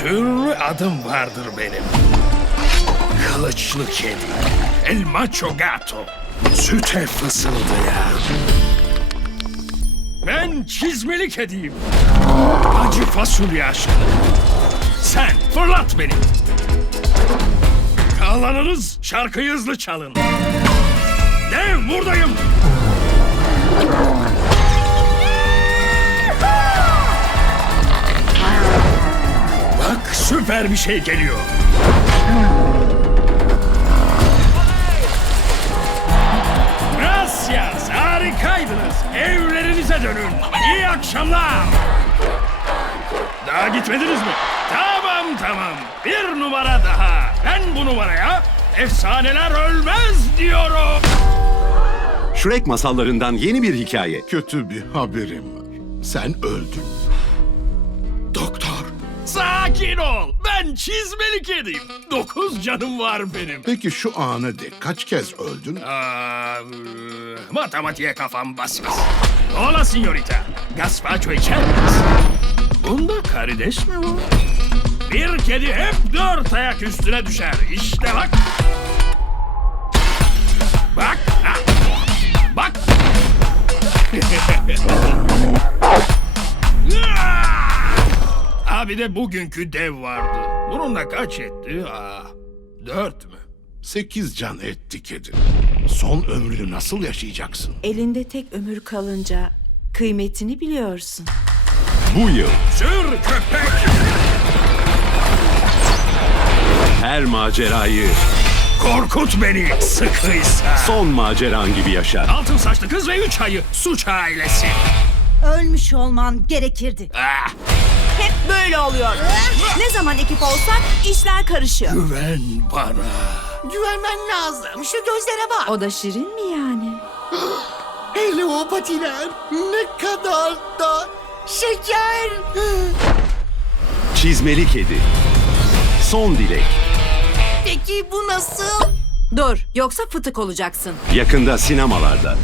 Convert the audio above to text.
türlü adım vardır benim. Kılıçlı kedi, el macho gato, süte fısıldayan. Ben çizmeli kediyim. Acı fasulye aşkı. Sen fırlat beni. Kalanınız şarkıyı hızlı çalın. Süper bir şey geliyor. Gracias, harikaydınız. Evlerinize dönün. İyi akşamlar. Daha gitmediniz mi? Tamam tamam. Bir numara daha. Ben bu numaraya efsaneler ölmez diyorum. Shrek masallarından yeni bir hikaye. Kötü bir haberim var. Sen öldün. Doktor. Sakin ol. Ben çizmeli kediyim. Dokuz canım var benim. Peki şu ana dek kaç kez öldün? Aa, matematiğe kafam basmaz. Hola signorita. Gazpacho içer misin? Bunda karides mi var? Bir kedi hep dört ayak üstüne düşer. İşte bak. Bak. ha. Bak. Abi de bugünkü dev vardı. Bununla kaç etti? Aa, dört mü? Sekiz can etti kedi. Son ömrünü nasıl yaşayacaksın? Elinde tek ömür kalınca kıymetini biliyorsun. Bu yıl Sür köpek! her macerayı Korkut beni sıkıysa. son maceran gibi yaşar. Altın saçlı kız ve üç ayı suç ailesi. Ölmüş olman gerekirdi. Ah, böyle oluyor. Ne zaman ekip olsak işler karışıyor. güven bana. Güvenmen lazım. Şu gözlere bak. O da şirin mi yani? Hele o patiler. Ne kadar da şeker. Çizmeli kedi. Son dilek. Peki bu nasıl? Dur, yoksa fıtık olacaksın. Yakında sinemalarda.